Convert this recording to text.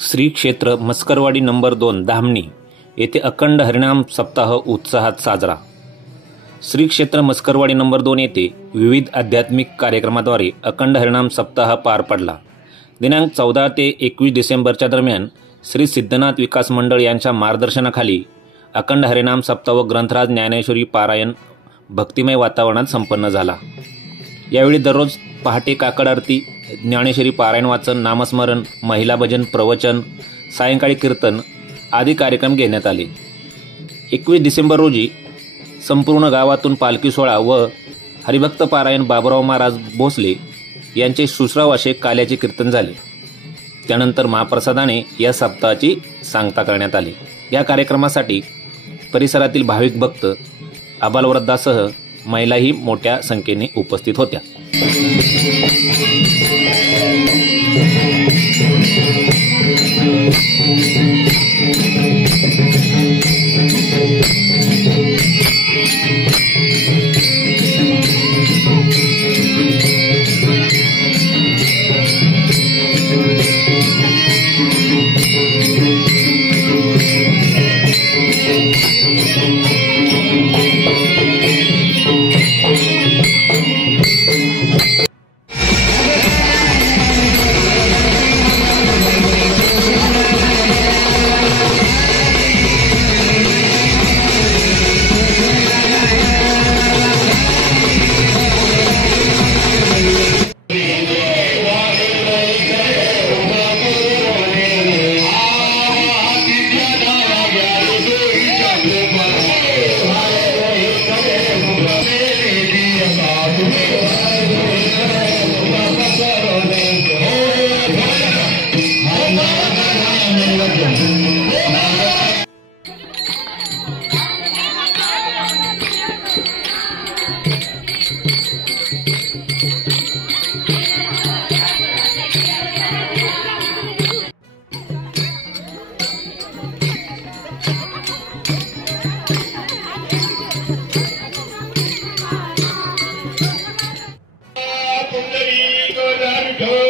श्री क्षेत्र मस्करवाडी नंबर 2 धामणी येथे अखंड हरिनाम सप्ताह उत्साहात साजरा। श्री क्षेत्र मस्करवाडी नंबर 2 येथे विविध आध्यात्मिक कार्यक्रमाद्वारे अखंड हरिनाम सप्ताह पार पडला। दिनांक 14 ते 21 डिसेंबरच्या दरम्यान श्री सिद्धनाथ विकास मंडळ यांच्या मार्गदर्शनाखाली अखंड हरिनाम सप्ताह व ग्रंथराज ज्ञानेश्वरी पारायण भक्तिमय वातावरणात संपन्न झाला। यावेळी दररोज पहाटे काकड आरती, ज्ञानेश्वरी पारायण वाचन, नामस्मरण, महिला भजन, प्रवचन, सायंकाळी कीर्तन आदी कार्यक्रम घेण्यात आले। 21 डिसेंबर रोजी संपूर्ण गावातून पालखी सोहळा व हरिभक्त पारायण बाबुराव महाराज भोसले यांचे सुश्राव असे काल्याचे कीर्तन झाले। त्यानंतर महाप्रसादाने या सप्ताहाची सांगता करण्यात आली। या कार्यक्रमासाठी परिसरातील भाविक भक्त, आबालवृद्धासह महिलाही मोठ्या संख्येने उपस्थित होत्या। Go!